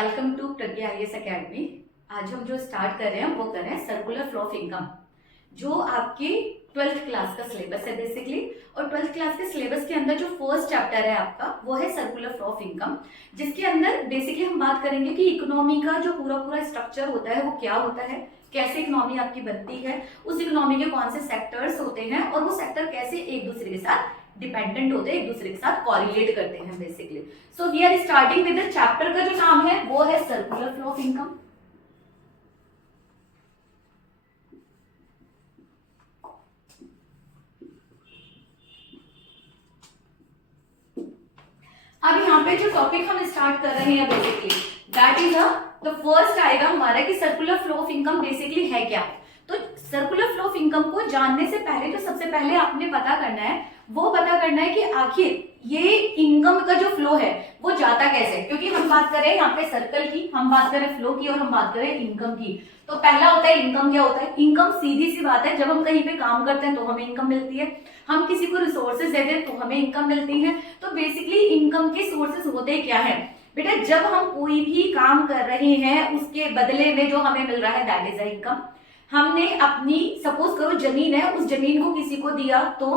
Welcome to Pragya IAS academy. आज हम जो स्टार्ट कर रहे हैं वो कर रहे हैं सर्कुलर फ्लो ऑफ इनकम, जो आपके 12th क्लास का सिलेबस है बेसिकली। और 12th क्लास के सिलेबस के अंदर जो फर्स्ट चैप्टर है आपका वो है सर्कुलर फ्लो ऑफ इनकम, जिसके अंदर बेसिकली हम बात करेंगे कि इकोनॉमी का जो पूरा स्ट्रक्चर होता है वो क्या होता है, कैसे इकोनॉमी आपकी बनती है, उस इकोनॉमी के कौन से सेक्टर्स होते हैं और वो सेक्टर कैसे एक दूसरे के साथ डिपेंडेंट होते हैं, एक दूसरे के साथ कॉरिलेट करते हैं basically. So we are starting with the chapter का जो नाम है वो है सर्कुलर फ्लो ऑफ इनकम। अब यहाँ पे जो टॉपिक हम स्टार्ट कर रहे हैं basically that is the first आएगा हमारा कि circular flow of income basically है क्या। तो सर्कुलर फ्लो ऑफ इनकम को जानने से पहले जो सबसे पहले आपने पता करना है वो पता करना है कि आखिर ये इनकम का जो फ्लो है वो जाता कैसे, क्योंकि हम बात करें यहाँ पे सर्कल की, हम बात करें फ्लो की और हम बात करें इनकम की। तो पहला होता है इनकम। क्या होता है इनकम? सीधी सी बात है, जब हम कहीं पे काम करते हैं तो हमें इनकम मिलती है, हम किसी को रिसोर्सेज देते हैं तो हमें इनकम मिलती है। तो बेसिकली इनकम के सोर्सेज होते क्या है बेटा? जब हम कोई भी काम कर रहे हैं उसके बदले में जो हमें मिल रहा है दैट इज अ इनकम। हमने अपनी सपोज करो जमीन है, उस जमीन को किसी को दिया तो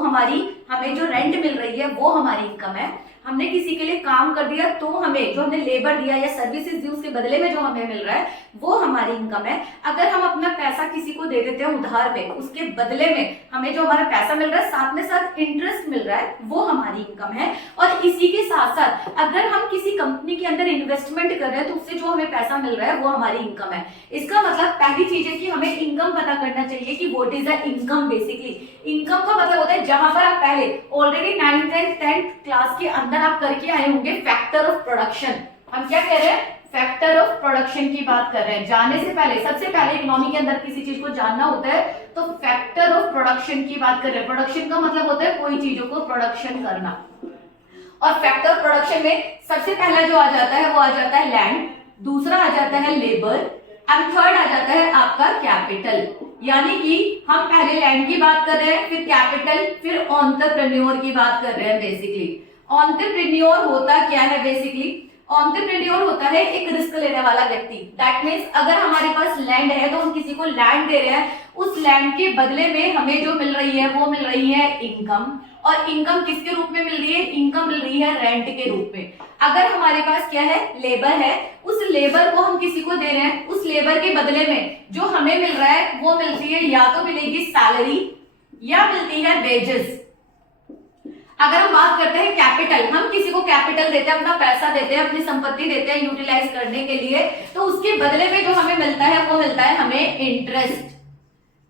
हमें जो रेंट मिल रही है वो हमारी इनकम है। हमने किसी के लिए काम कर दिया तो हमें जो हमने लेबर दिया या सर्विसेज दी उसके बदले में जो हमें मिल रहा है वो हमारी इनकम है। अगर हम अपना पैसा किसी को दे देते हैं उधार पे, उसके बदले में हमें जो हमारा पैसा मिल रहा है साथ में साथ इंटरेस्ट मिल रहा है वो हमारी इनकम है। और इसी के साथ साथ अगर हम किसी कंपनी के अंदर इन्वेस्टमेंट कर रहे हैं तो उससे जो हमें पैसा मिल रहा है वो हमारी इनकम है। इसका मतलब पहली चीज है कि हमें इनकम पता करना चाहिए कि what is the income. Basically income का मतलब होता है जहां पर आप पहले already 9th and 10th class के अंदर आप करके आए होंगे फैक्टर ऑफ प्रोडक्शन। हम क्या कह रहे हैं? फैक्टर ऑफ प्रोडक्शन की बात कर रहे हैं। जाने से पहले सबसे पहले इकोनॉमी के अंदर किसी चीज को जानना होता है तो फैक्टर ऑफ प्रोडक्शन की बात कर रहे हैं। प्रोडक्शन का मतलब होता है कोई चीजों को प्रोडक्शन करना, और फैक्टर ऑफ प्रोडक्शन में सबसे पहला जो आ जाता है वो आ जाता है लैंड, दूसरा आ जाता है लेबर एंड थर्ड आ जाता है आपका कैपिटल। यानी कि हम पहले लैंड की बात कर रहे हैं, फिर कैपिटल, फिर एंटरप्रेन्योर की बात कर रहे हैं। बेसिकली एंटरप्रेन्योर होता क्या है? बेसिकली एंटरप्रेन्योर होता है एक रिस्क लेने वाला व्यक्ति। दैट मीन्स अगर हमारे पास लैंड है तो हम किसी को लैंड दे रहे हैं, उस लैंड के बदले में हमें जो मिल रही है वो मिल रही है इनकम। और इनकम किसके रूप में मिल रही है? इनकम मिल रही है रेंट के रूप में। अगर हमारे पास क्या है? लेबर है, उस लेबर को हम किसी को दे रहे हैं, उस लेबर के बदले में जो हमें मिल रहा है वो मिलती है या तो मिलेगी सैलरी या मिलती है वेजेस। अगर हम बात करते हैं कैपिटल, हम किसी को कैपिटल देते हैं, अपना पैसा देते हैं, अपनी संपत्ति देते हैं यूटिलाइज करने के लिए, तो उसके बदले में जो हमें मिलता है वो मिलता है हमें इंटरेस्ट।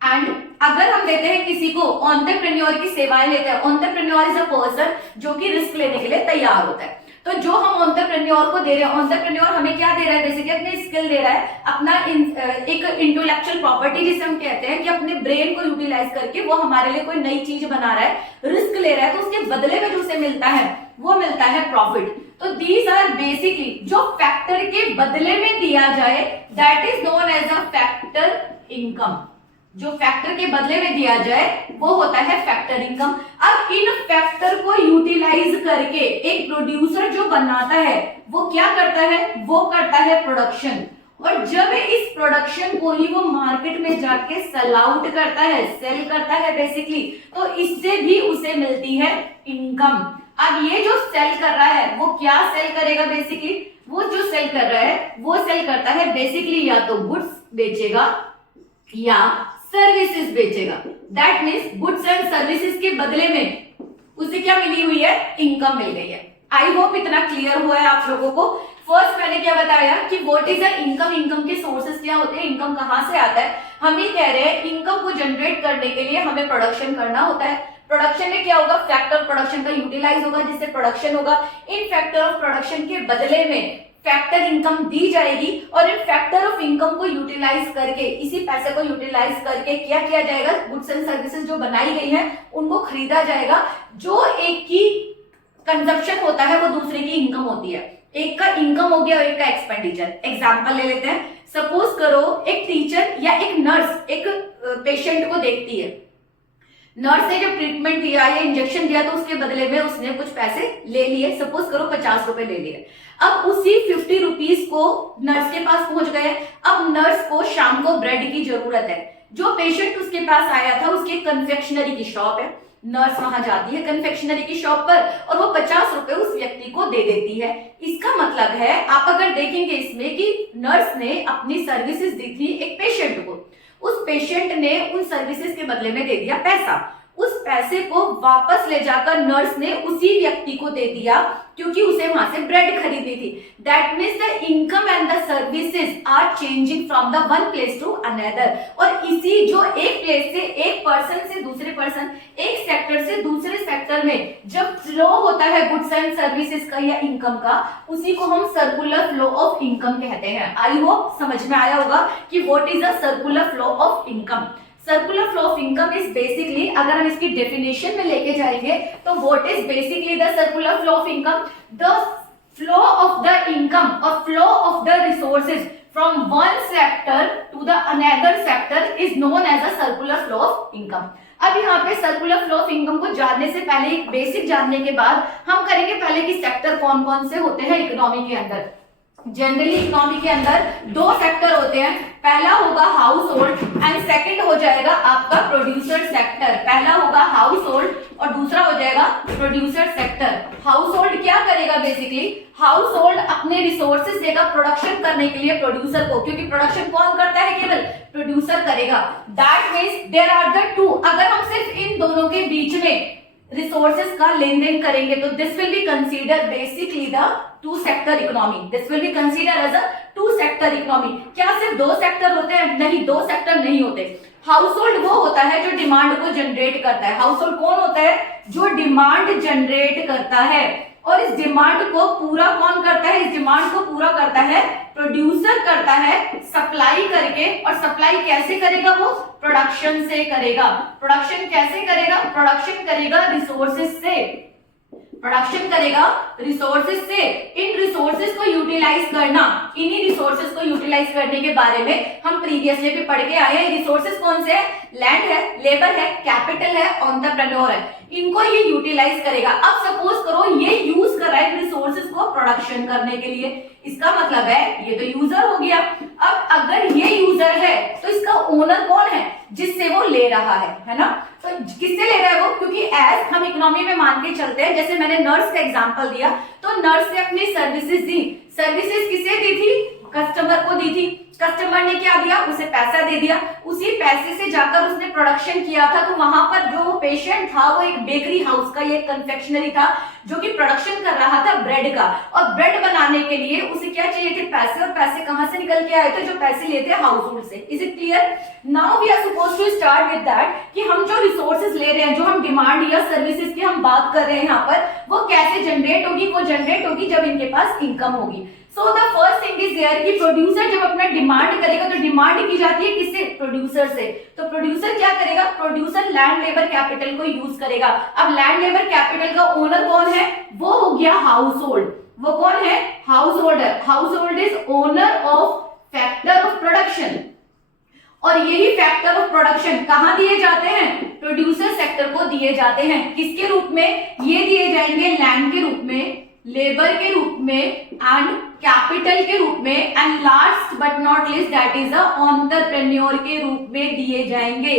एंड अगर हम देते हैं किसी को एंटरप्रेन्योर की सेवाएं लेते हैं, एंटरप्रेन्योर इज अ पर्सन जो कि रिस्क लेने के लिए तैयार होता है। तो जो हम एंटरप्रेन्योर को दे रहे हैं, एंटरप्रेन्योर हमें क्या दे रहा है? बेसिकली अपने स्किल दे रहा है, अपना एक इंटेलेक्चुअल प्रॉपर्टी जिसे हम कहते हैं कि अपने ब्रेन को यूटिलाइज करके वो हमारे लिए कोई नई चीज बना रहा है, रिस्क ले रहा है, तो उसके बदले में जो उसे मिलता है वो मिलता है प्रॉफिट। तो दीज आर बेसिकली जो फैक्टर के बदले में दिया जाए that is known as a factor income. जो फैक्टर के बदले में दिया जाए वो होता है फैक्टर इनकम। अब इन फैक्टर को यूटिलाइज करके एक प्रोड्यूसर जो बनाता है वो क्या करता है? वो करता है प्रोडक्शन, और जब इस प्रोडक्शन को ही वो मार्केट में जाके सेल आउट करता है, सेल करता है बेसिकली, तो इससे भी उसे मिलती है इनकम। अब ये जो सेल कर रहा है वो क्या सेल करेगा? बेसिकली वो जो सेल कर रहा है वो सेल करता है बेसिकली या तो गुड्स बेचेगा या सर्विसेज बेचेगा। That means goods and services के बदले में उसे क्या मिली हुई है? इनकम मिल गई है। आई होप इतना क्लियर हुआ है आप लोगों को। फर्स्ट मैंने क्या बताया कि what is the income, income के सोर्सेज क्या होते हैं, इनकम कहां से आता है। हम ये कह रहे हैं इनकम को जनरेट करने के लिए हमें प्रोडक्शन करना होता है। प्रोडक्शन में क्या होगा? फैक्टर ऑफ प्रोडक्शन का यूटिलाइज होगा जिससे प्रोडक्शन होगा। इन फैक्टर ऑफ प्रोडक्शन के बदले में फैक्टर इनकम दी जाएगी, और इन फैक्टर ऑफ इनकम को यूटिलाइज करके, इसी पैसे को यूटिलाइज करके क्या किया जाएगा? गुड्स एंड सर्विसेज जो बनाई गई हैं उनको खरीदा जाएगा। जो एक की कंजप्शन होता है वो दूसरे की इनकम होती है। एक का इनकम हो गया और एक का एक्सपेंडिचर। एग्जाम्पल ले लेते हैं। सपोज करो एक टीचर या एक नर्स एक पेशेंट को देखती है, नर्स ने जब ट्रीटमेंट दिया या इंजेक्शन दिया तो उसके बदले में उसने कुछ पैसे ले लिए, सपोज करो 50 रुपए ले लिए। अब उसी 50 रुपीज को नर्स के पास पहुंच गए। अब नर्स को शाम को ब्रेड की जरूरत है। जो पेशेंट उसके पास आया था उसकी कन्फेक्शनरी की शॉप है, नर्स वहां जाती है कन्फेक्शनरी की शॉप पर और वो 50 रुपए उस व्यक्ति को दे देती है। इसका मतलब है, आप अगर देखेंगे इसमें कि नर्स ने अपनी सर्विसेज दी थी एक पेशेंट को, उस पेशेंट ने उन सर्विसेज के बदले में दे दिया पैसा। उस पैसे को वापस ले जाकर नर्स ने उसी व्यक्ति को दे दिया क्योंकि उसे वहां से ब्रेड खरीदी थी। That means the income and the services are changing from the one place to another. और इसी जो एक प्लेस से एक पर्सन से दूसरे पर्सन, एक सेक्टर से दूसरे सेक्टर में जब फ्लो होता है गुड्स एंड सर्विसेज का या इनकम का, उसी को हम सर्कुलर फ्लो ऑफ इनकम कहते हैं। आई होप समझ में आया होगा कि what is a circular flow of income. Circular flow of income is basically, अगर हम इसकी डेफिनेशन में लेके जाएंगे तो what is basically the circular flow of income? The flow of the income और flow of the resources from one sector to the another sector is known as a circular flow of income. अब यहाँ पे circular flow of income को जानने से पहले, basic जानने के बाद हम करेंगे पहले कि सेक्टर कौन कौन से होते हैं इकोनॉमी के अंदर। जनरली इकोनॉमी के अंदर दो सेक्टर होते हैं, पहला होगा हाउस होल्ड एंड सेकंड हो जाएगा आपका प्रोड्यूसर सेक्टर। पहला होगा हाउस होल्ड और दूसरा हो जाएगा प्रोड्यूसर सेक्टर। हाउस होल्ड क्या करेगा? बेसिकली हाउस होल्ड अपने रिसोर्सेज देगा प्रोडक्शन करने के लिए प्रोड्यूसर को, क्योंकि प्रोडक्शन कौन करता है? केवल प्रोड्यूसर करेगा। That means there are the two. अगर हम सिर्फ इन दोनों के बीच में रिसोर्सेज का लेन देन करेंगे तो this will be consider basically the two sector economy. This will be consider as a two sector economy. क्या सिर्फ दो सेक्टर होते हैं? नहीं, दो सेक्टर नहीं होते। हाउस होल्ड वो होता है जो डिमांड को जनरेट करता है। हाउस होल्ड कौन होता है? जो डिमांड जनरेट करता है। और इस डिमांड को पूरा कौन करता है? इस डिमांड को पूरा करता है प्रोड्यूसर करता है सप्लाई करके। और सप्लाई कैसे करेगा? वो प्रोडक्शन से करेगा। प्रोडक्शन कैसे करेगा? प्रोडक्शन करेगा रिसोर्सेज से। प्रोडक्शन करेगा रिसोर्सेज से। इन रिसोर्सेज को यूटिलाइज करना, इन्हीं रिसोर्सेज को यूटिलाइज करने के बारे में हम प्रीवियसली भी पढ़ के आए हैं। रिसोर्सेज कौन से है? लैंड है, लेबर है, कैपिटल है, एंटरप्रेन्योर है। इनको ये यूटिलाइज करेगा। अब सपोज करो ये यूज कर रहा है रिसोर्सेज को प्रोडक्शन करने के लिए, इसका मतलब है ये तो यूजर हो गया। अब अगर ये यूजर है तो इसका ओनर कौन है? जिससे वो ले रहा है ना? तो किससे ले रहा है वो? क्योंकि एज हम इकोनॉमी में मान के चलते हैं, जैसे मैंने नर्स का एग्जांपल दिया, तो नर्स ने अपनी सर्विसेज दी। सर्विसेज किसे दी थी? कस्टमर को दी थी। कस्टमर ने क्या दिया? उसे पैसा दे दिया। उसी पैसे से जाकर उसने प्रोडक्शन किया था। तो वहां पर जो पेशेंट था वो एक बेकरी हाउस का, एक कन्फेक्शनरी था जो कि प्रोडक्शन कर रहा था ब्रेड का। और ब्रेड बनाने के लिए उसे क्या चाहिए थे? पैसे। और पैसे कहां से निकल के आए थे? जो पैसे लेते हाउस होल्ड से। Is it clear? Now we are suppose to start with that कि हम जो रिसोर्सेज ले रहे हैं, जो हम डिमांड या सर्विसेज की हम बात कर रहे हैं यहाँ पर, वो कैसे जनरेट होगी? वो जनरेट होगी जब इनके पास इनकम होगी। So the first thing is there कि प्रोड्यूसर जब अपना डिमांड करेगा तो डिमांड की जाती है किससे? प्रोड्यूसर से। तो प्रोड्यूसर क्या करेगा? प्रोड्यूसर लैंड लेबर कैपिटल को यूज करेगा। अब लैंड लेबर कैपिटल का ओनर कौन है? वो हो गया हाउस होल्ड। वो कौन है? House holder. House hold is owner of factor of production. और यही फैक्टर ऑफ प्रोडक्शन कहां दिए जाते हैं? प्रोड्यूसर सेक्टर को दिए जाते हैं। किसके रूप में? ये दिए जाएंगे लैंड के रूप में, लेबर के रूप में एंड कैपिटल के रूप में, and last but not least that is entrepreneur के रूप में दिए जाएंगे।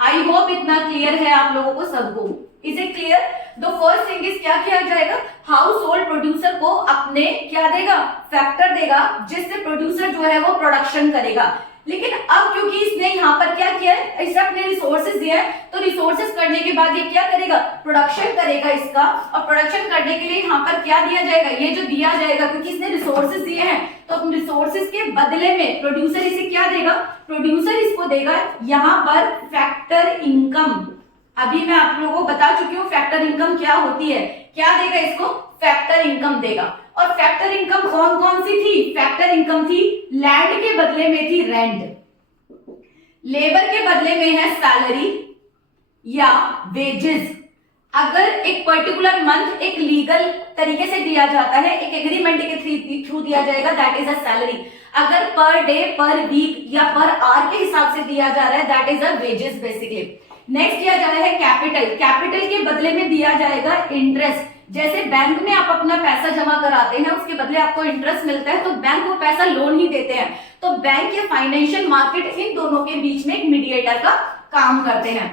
आई होप इतना क्लियर है आप लोगों को सबको। Is it clear? The first thing is क्या किया जाएगा? हाउस होल्ड प्रोड्यूसर को अपने क्या देगा? फैक्टर देगा, जिससे प्रोड्यूसर जो है वो प्रोडक्शन करेगा। लेकिन अब क्योंकि इसने यहाँ पर क्या किया है? इसे अपने रिसोर्सेज दिया है, तो रिसोर्सेज करने के बाद ये क्या करेगा? प्रोडक्शन करेगा इसका। और प्रोडक्शन करने के लिए यहाँ पर क्या दिया जाएगा? ये जो दिया जाएगा, क्योंकि इसने रिसोर्सेज दिए हैं, तो रिसोर्सेज के बदले में प्रोड्यूसर इसे क्या देगा? प्रोड्यूसर इसको देगा यहाँ पर फैक्टर इनकम। अभी मैं आप लोगों को बता चुकी हूँ फैक्टर इनकम क्या होती है। क्या देगा इसको? फैक्टर इनकम देगा। और फैक्टर इनकम कौन कौन सी थी? फैक्टर इनकम थी लैंड के बदले में थी रेंट, लेबर के बदले में है सैलरी या वेजेस। अगर एक पर्टिकुलर मंथ एक लीगल तरीके से दिया जाता है, एक एग्रीमेंट के थ्रू दिया जाएगा, दैट इज अ सैलरी। अगर पर डे, पर वीक या पर आवर के हिसाब से दिया जा रहा है, that is a wages basically. Next दिया जा रहा है कैपिटल। कैपिटल के बदले में दिया जाएगा इंटरेस्ट। जैसे बैंक में आप अपना पैसा जमा कराते हैं, उसके बदले आपको इंटरेस्ट मिलता है, तो बैंक वो पैसा लोन ही देते हैं। तो बैंक या फाइनेंशियल मार्केट इन दोनों के बीच में एक मीडिएटर का काम करते हैं।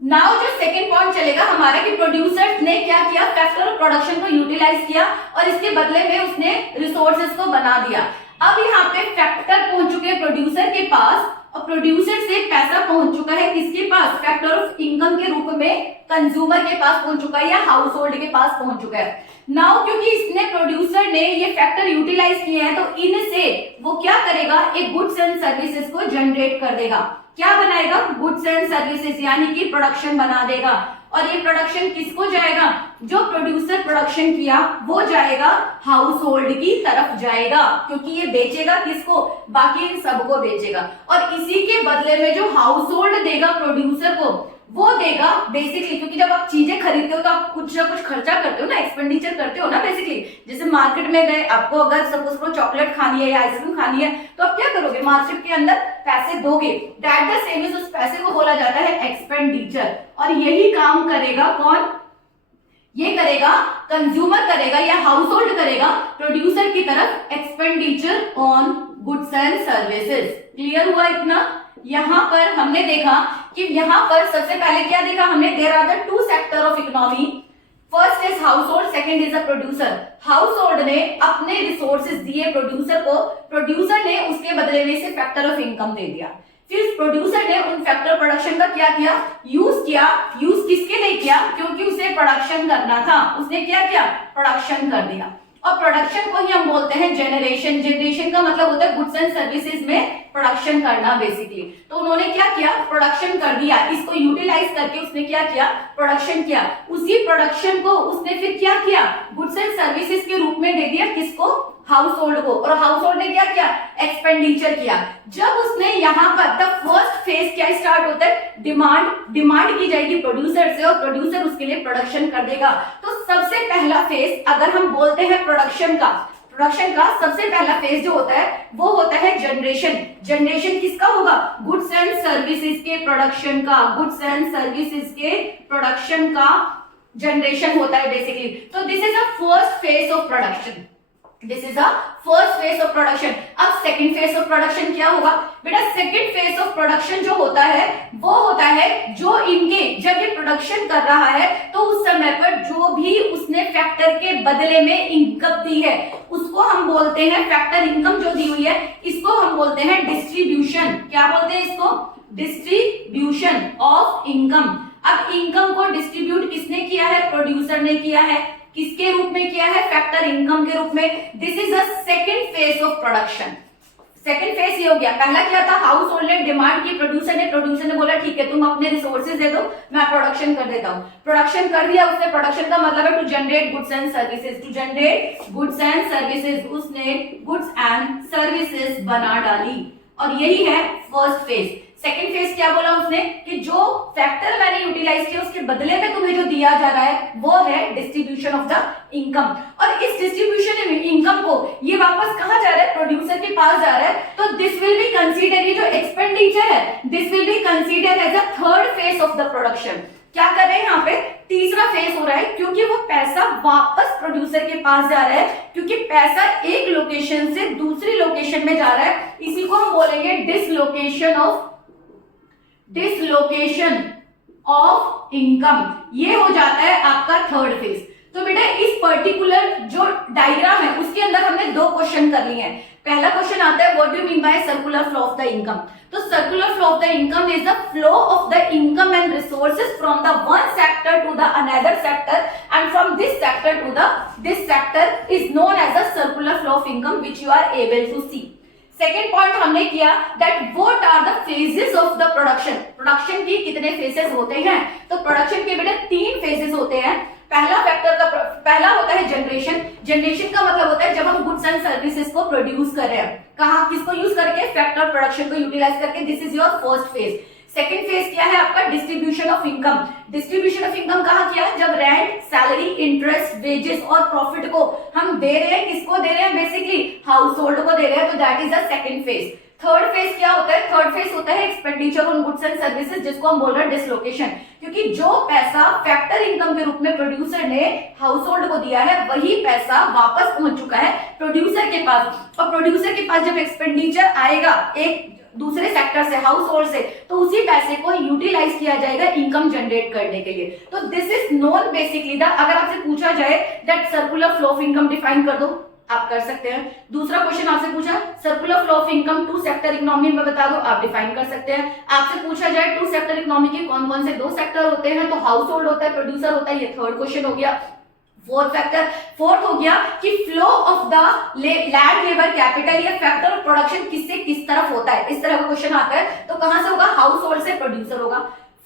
नाउ जो सेकंड पॉइंट चलेगा हमारा कि प्रोड्यूसर ने क्या किया, फैक्टर ऑफ प्रोडक्शन को यूटिलाइज किया और इसके बदले में उसने रिसोर्सेज को बना दिया। अब यहाँ पे फैक्टर पहुंच चुके हैं प्रोड्यूसर के पास और प्रोड्यूसर से पैसा पहुंच चुका है किसके पास, फैक्टर ऑफ इनकम के रूप में कंज्यूमर के पास पहुंच चुका है या हाउस होल्ड के पास पहुंच चुका है। नाउ क्योंकि इसने प्रोड्यूसर ने ये फैक्टर यूटिलाइज किए हैं, तो इनसे वो क्या करेगा, एक गुड्स एंड सर्विसेज को जनरेट कर देगा। क्या बनाएगा, गुड्स एंड सर्विसेज, यानी कि प्रोडक्शन बना देगा। और ये प्रोडक्शन किसको जाएगा, जो प्रोड्यूसर प्रोडक्शन किया वो जाएगा हाउस होल्ड की तरफ जाएगा, क्योंकि ये बेचेगा किसको, बाकी सबको बेचेगा। और इसी के बदले में जो हाउस होल्ड देगा प्रोड्यूसर को, वो देगा बेसिकली, क्योंकि जब आप चीजें खरीदते हो तो आप कुछ ना कुछ खर्चा करते हो ना, एक्सपेंडिचर करते हो ना बेसिकली। जैसे मार्केट में गए, आपको अगर सपोज को चॉकलेट खानी है या आइसक्रीम खानी है, तो आप क्या करोगे, मार्केट के अंदर पैसे दोगे। दैट द सेम इज, उस पैसे को बोला जाता है एक्सपेंडिचर। और यही काम करेगा कौन, ये करेगा कंज्यूमर करेगा या हाउस होल्ड करेगा प्रोड्यूसर की तरफ expenditure on goods and services. Clear हुआ इतना। यहां पर हमने देखा कि यहां पर सबसे पहले क्या देखा हमने, there are the two sector of economy, first is household, second is a producer. Household ने अपने रिसोर्सेज दिए प्रोड्यूसर को, प्रोड्यूसर ने उसके बदले में से फैक्टर ऑफ इनकम दे दिया। फिर प्रोड्यूसर ने उन फैक्टर प्रोडक्शन का क्या किया, यूज किया। यूज किसके लिए किया, क्योंकि उसे प्रोडक्शन करना था, उसने क्या किया, प्रोडक्शन कर दिया। और प्रोडक्शन को ही हम बोलते हैं जनरेशन। जनरेशन का मतलब होता है गुड्स एंड सर्विसेज में प्रोडक्शन करना बेसिकली। तो उन्होंने क्या किया, प्रोडक्शन कर दिया, इसको यूटिलाइज करके उसने क्या किया, प्रोडक्शन किया। उसी प्रोडक्शन को उसने फिर क्या किया, गुड्स एंड सर्विसेज के रूप में दे दिया किसको, हाउस होल्ड को। और हाउस होल्ड ने क्या किया, एक्सपेंडिचर किया। जब उसने यहाँ पर द फर्स्ट फेज क्या स्टार्ट होता है, डिमांड की जाएगी प्रोड्यूसर से और प्रोड्यूसर उसके लिए प्रोडक्शन कर देगा। तो सबसे पहला फेज अगर हम बोलते हैं प्रोडक्शन का सबसे पहला फेज जो होता है वो होता है जनरेशन। जनरेशन किसका होगा, गुड्स एंड सर्विसेज के प्रोडक्शन का, गुड्स एंड सर्विसेज के प्रोडक्शन का जनरेशन होता है बेसिकली। तो this is a first phase of production, this is a first phase of production. अब सेकंड फेज ऑफ प्रोडक्शन क्या होगा बेटा, सेकंड फेज ऑफ प्रोडक्शन जो होता है वो होता है जो इनके, जब ये प्रोडक्शन कर रहा है तो उस समय पर जो भी उसने फैक्टर के बदले में इनकम दी है उसको हम बोलते हैं, फैक्टर इनकम जो दी हुई है इसको हम बोलते हैं डिस्ट्रीब्यूशन। क्या बोलते हैं इसको, डिस्ट्रीब्यूशन ऑफ इनकम। अब इनकम को डिस्ट्रीब्यूट किसने किया है, प्रोड्यूसर ने किया है। किसके रूप में किया है, फैक्टर इनकम के रूप में। This is a second phase of production. Second phase ये हो गया। पहला क्या था, हाउस होल्ड ने डिमांड की प्रोड्यूसर ने बोला ठीक है तुम अपने रिसोर्सेज दे दो, मैं प्रोडक्शन कर देता हूं। प्रोडक्शन कर दिया उसने, प्रोडक्शन का मतलब है to generate goods and services, to generate goods and services. उसने गुड्स एंड सर्विसेज बना डाली और यही है फर्स्ट फेज। सेकेंड फेज क्या बोला उसने कि जो फैक्टर मैंने यूटिलाइज किया उसके बदले में तुम्हें जो दिया जा रहा है वो है डिस्ट्रीब्यूशन ऑफ द इनकम। और इस डिस्ट्रीब्यूशन इनकम को ये वापस कहां जा रहा है, प्रोड्यूसर के पास जा रहा है। तो दिस विल बी कंसीडर, ये जो एक्सपेंडिचर है this will be consider as a third phase of the production. क्या कर रहे हैं यहाँ पे, तीसरा फेज हो रहा है, क्योंकि वो पैसा वापस प्रोड्यूसर के पास जा रहा है, क्योंकि पैसा एक लोकेशन से दूसरी लोकेशन में जा रहा है। इसी को हम बोलेंगे डिसलोकेशन ऑफ इनकम। ये हो जाता है आपका थर्ड फेज। तो बेटा इस पर्टिकुलर जो डायग्राम है उसके अंदर हमने दो क्वेश्चन कर लिए हैं। पहला क्वेश्चन आता है what do you mean by circular flow of the income. तो circular flow of the income is the flow of the income and resources from the one sector to the another sector and from this sector to the this sector is known as the circular flow of income which you are able to see. Second point हमने किया that what are the phases of the production. Production की कितने phases होते हैं, तो production के बेटा 3 phases होते हैं। पहला होता है जनरेशन। जनरेशन का मतलब होता है जब हम गुड्स एंड सर्विसेज को प्रोड्यूस कर रहे हैं, कहां किसको यूज करके, फैक्टर प्रोडक्शन को यूटिलाइज करके। This is your first phase. Second phase क्या है आपका, distribution of income. Distribution of income कहां किया, जब रेंट, सैलरी, इंटरेस्ट, वेजेस और प्रॉफिट को हम दे रहे हैं, किसको दे रहे हैं, बेसिकली हाउस होल्ड को दे रहे हैं, तो that is the second phase. Third phase क्या होता है? थर्ड फेज होता है expenditure on goods and services, जिसको हम बोल रहे हैं डिसलोकेशन, क्योंकि जो पैसा फैक्टर इनकम के रूप में प्रोड्यूसर ने हाउस होल्ड को दिया है वही पैसा वापस पहुंच चुका है प्रोड्यूसर के पास, और प्रोड्यूसर के पास जब एक्सपेंडिचर आएगा एक दूसरे सेक्टर से, हाउस होल्ड से, तो उसी पैसे को यूटिलाइज किया जाएगा इनकम जनरेट करने के लिए। तो this is known basically the, अगर आपसे पूछा जाए that circular flow of income define कर दो, आप कर सकते हैं। दूसरा क्वेश्चन आपसे पूछा circular flow of income two sector economy में बता दो, आप डिफाइन कर सकते हैं। आपसे पूछा जाए टू सेक्टर इकोनॉमी के कौन कौन से दो सेक्टर होते हैं, तो हाउस होल्ड होता है, प्रोड्यूसर होता है, ये थर्ड क्वेश्चन हो गया। फोर्थ हो गया कि flow of the land labour capital या फैक्टर ऑफ प्रोडक्शन किससे किस तरफ होता है, इस तरह का क्वेश्चन आता है तो कहां से होगा? हाउस होल्ड से प्रोड्यूसर होगा।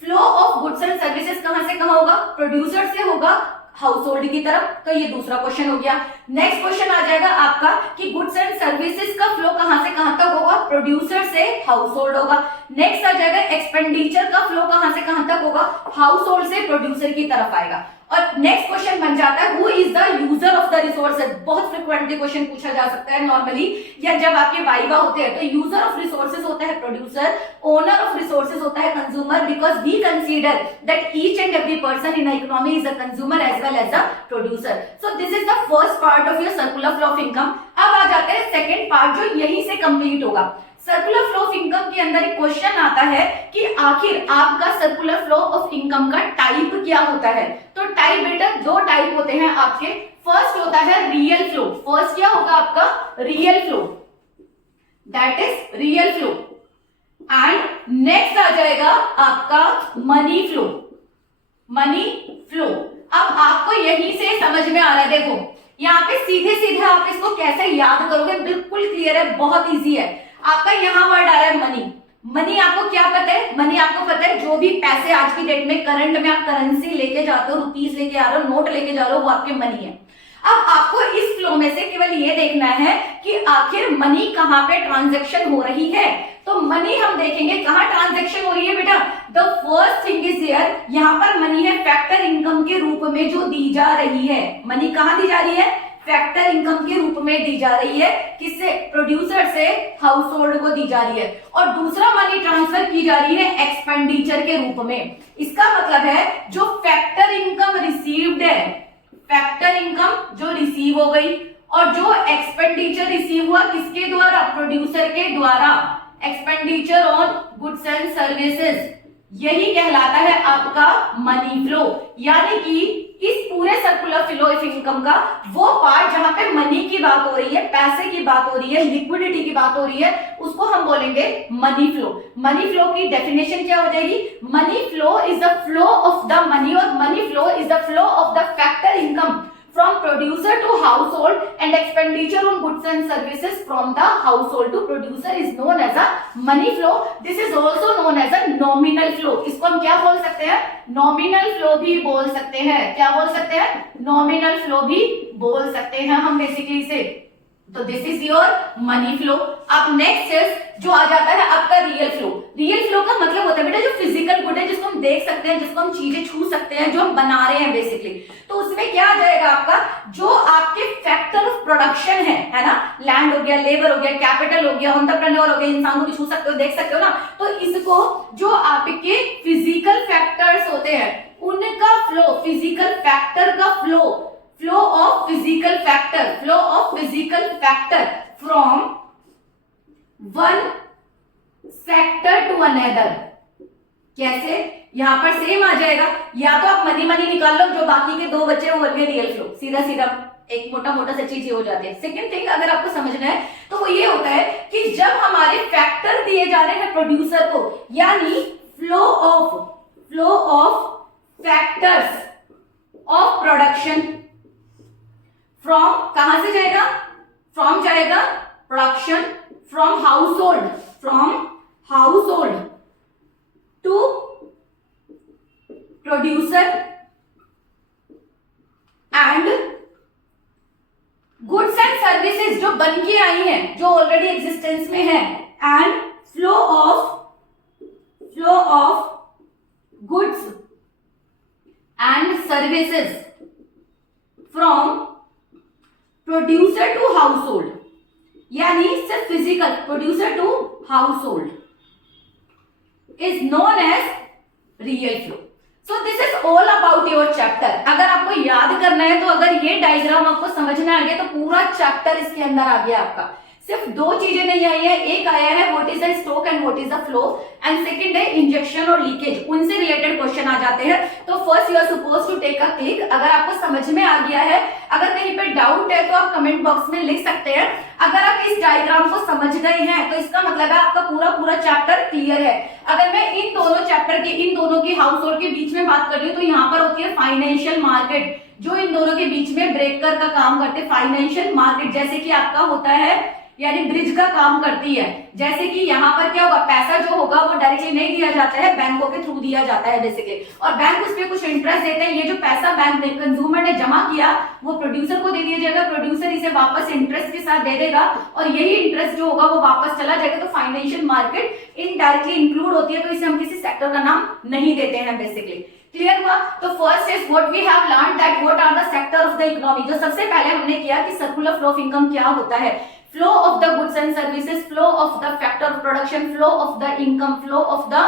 Flow of goods and services कहां से कहां होगा? प्रोड्यूसर से होगा हाउस होल्ड की तरफ, तो ये दूसरा क्वेश्चन हो गया। नेक्स्ट क्वेश्चन आ जाएगा आपका कि गुड्स एंड सर्विसेज का फ्लो कहां से कहां तक होगा? प्रोड्यूसर से हाउस होल्ड होगा। नेक्स्ट आ जाएगा एक्सपेंडिचर का फ्लो कहां से कहां तक होगा? हाउस होल्ड से प्रोड्यूसर की तरफ आएगा। और नेक्स्ट क्वेश्चन बन जाता है who is the user of the resources, बहुत फ्रिक्वेंटली क्वेश्चन पूछा जा सकता है नॉर्मली, या जब आपके वाइवा होते हैं तो यूजर ऑफ रिसोर्सेज होता है प्रोड्यूसर, ओनर ऑफ रिसोर्सेज होता है consumer, because we consider that each and every person in economy is a consumer as well as a producer. So this is the first part of your circular flow of income. अब आ जाते हैं second part जो यहीं से complete होगा। Circular flow of income के अंदर एक क्वेश्चन आता है कि आखिर आपका सर्कुलर फ्लो ऑफ इनकम का टाइप क्या होता है? तो टाइप बेटा दो टाइप होते हैं आपके। फर्स्ट होता है रियल फ्लो, फर्स्ट क्या होगा आपका? Real flow, that is real flow. And next आ जाएगा आपका मनी फ्लो, मनी फ्लो। अब आपको यहीं से समझ में आ रहा है, देखो यहाँ पे सीधे सीधे आप इसको कैसे याद करोगे, बिल्कुल क्लियर है, बहुत इजी है। आपका यहाँ वर्ड आ रहा है मनी। मनी आपको क्या पता है? मनी आपको पता है जो भी पैसे आज की डेट में करंट में आप करेंसी लेके जाते हो, रुपीस लेके आ रहे हो, नोट लेके जा रहे हो, वो आपके मनी है। अब आपको इस फ्लो में से केवल ये देखना है कि आखिर मनी कहाँ पे ट्रांजैक्शन हो रही है। तो मनी हम देखेंगे कहाँ ट्रांजैक्शन हो रही है बेटा। The first thing is here, यहाँ पर मनी है फैक्टर इनकम के रूप में जो दी जा रही है। मनी कहाँ दी जा रही है? फैक्टर इनकम के रूप में दी जा रही है। किससे? प्रोड्यूसर से हाउस होल्ड को दी जा रही है। और दूसरा मनी ट्रांसफर की जा रही है एक्सपेंडिचर के रूप में। इसका मतलब है जो फैक्टर इनकम रिसीव्ड है, फैक्टर इनकम जो रिसीव हो गई, और जो एक्सपेंडिचर रिसीव हुआ किसके द्वारा? प्रोड्यूसर के द्वारा। Expenditure on goods and services, यही कहलाता है आपका मनी फ्लो। यानी कि इस पूरे सर्कुलर फ्लो ऑफ इनकम का वो पार्ट जहां पे मनी की बात हो रही है, पैसे की बात हो रही है, लिक्विडिटी की बात हो रही है, उसको हम बोलेंगे मनी फ्लो। मनी फ्लो की डेफिनेशन क्या हो जाएगी? Money flow is the flow of the money, और money flow is the flow of the factor income from producer to household and expenditure on goods and services from the household to producer is known as a money flow. This is also known as a nominal flow. इसको हम क्या बोल सकते हैं? nominal flow भी बोल सकते हैं। क्या बोल सकते हैं? nominal flow भी बोल सकते हैं हम बेसिकली इसे। तो this is your money flow. अब नेक्स्ट इज जो आ जाता है आपका रियल फ्लो। रियल फ्लो का मतलब होता है बेटा जो फिजिकल गुड है, जिसको हम देख सकते हैं, जिसको हम चीजें छू सकते हैं, जो हम बना रहे हैं बेसिकली। तो उसमें क्या आ जाएगा आपका? जो आपके फैक्टर ऑफ प्रोडक्शन है ना, लैंड हो गया, लेबर हो गया, कैपिटल हो गया, एंटरप्रेन्योर हो गया, इंसान को भी छू सकते हो, देख सकते हो ना। तो इसको जो आपके फिजिकल फैक्टर्स होते हैं उनका फ्लो, फिजिकल फैक्टर का flow, flow of physical factor from one sector to another। कैसे? यहां पर सेम आ जाएगा, या तो आप मनी मनी निकाल लो, जो बाकी के दो बचे वो बन गए रियल फ्लो, सीधा सीधा एक मोटा मोटा सा चीज हो जाती है। सेकंड थिंग अगर आपको समझना है तो वो ये होता है कि जब हमारे फैक्टर दिए जा रहे हैं प्रोड्यूसर को, यानी flow of factors of production from, कहां से जाएगा? फ्रॉम जाएगा production, from household to producer and goods and services जो बन के आई हैं, जो ऑलरेडी एग्जिस्टेंस में है, and flow of goods and services from producer to household. यानी सिर्फ physical, producer to household is known as real flow. So this is all about your chapter. अगर आपको याद करना है तो अगर ये डायग्राम आपको समझ में आ गया तो पूरा चैप्टर इसके अंदर आ गया आपका। सिर्फ दो चीजें नहीं आई है, एक आया है what is the stock and what is the flow, and second है इंजेक्शन और लीकेज, उनसे रिलेटेड क्वेश्चन आ जाते हैं। तो first you are suppose to take a click. अगर आपको समझ में आ गया है, अगर कहीं पे डाउट है तो आप कमेंट बॉक्स में लिख सकते हैं। अगर आप इस डायग्राम को समझ गए हैं तो इसका मतलब है आपका पूरा चैप्टर क्लियर है। अगर मैं इन दोनों चैप्टर की, इन दोनों की हाउस होल्ड के बीच में बात कर रही हूँ तो यहाँ पर होती है फाइनेंशियल मार्केट, जो इन दोनों के बीच में ब्रेकर का काम करते हैं। फाइनेंशियल मार्केट जैसे कि आपका होता है यानी ब्रिज का काम करती है। जैसे कि यहाँ पर क्या होगा, पैसा जो होगा वो डायरेक्टली नहीं दिया जाता है, बैंकों के थ्रू दिया जाता है बेसिकली, और बैंक उस पर कुछ इंटरेस्ट देते हैं। ये जो पैसा बैंक ने, कंज्यूमर ने जमा किया वो प्रोड्यूसर को दे दिया जाएगा, प्रोड्यूसर इसे वापस इंटरेस्ट के साथ दे देगा और यही इंटरेस्ट जो होगा वो वापस चला जाएगा। तो फाइनेंशियल मार्केट इनडायरेक्टली इंक्लूड होती है, तो इसे हम किसी सेक्टर का नाम नहीं देते हैं बेसिकली। क्लियर हुआ? तो first is what we have learn that what are the sector of the economy. जो सबसे पहले हमने किया कि सर्कुलर फ्लो ऑफ इनकम क्या होता है, flow of the goods and services, flow of the factor of production, flow of the income, flow of the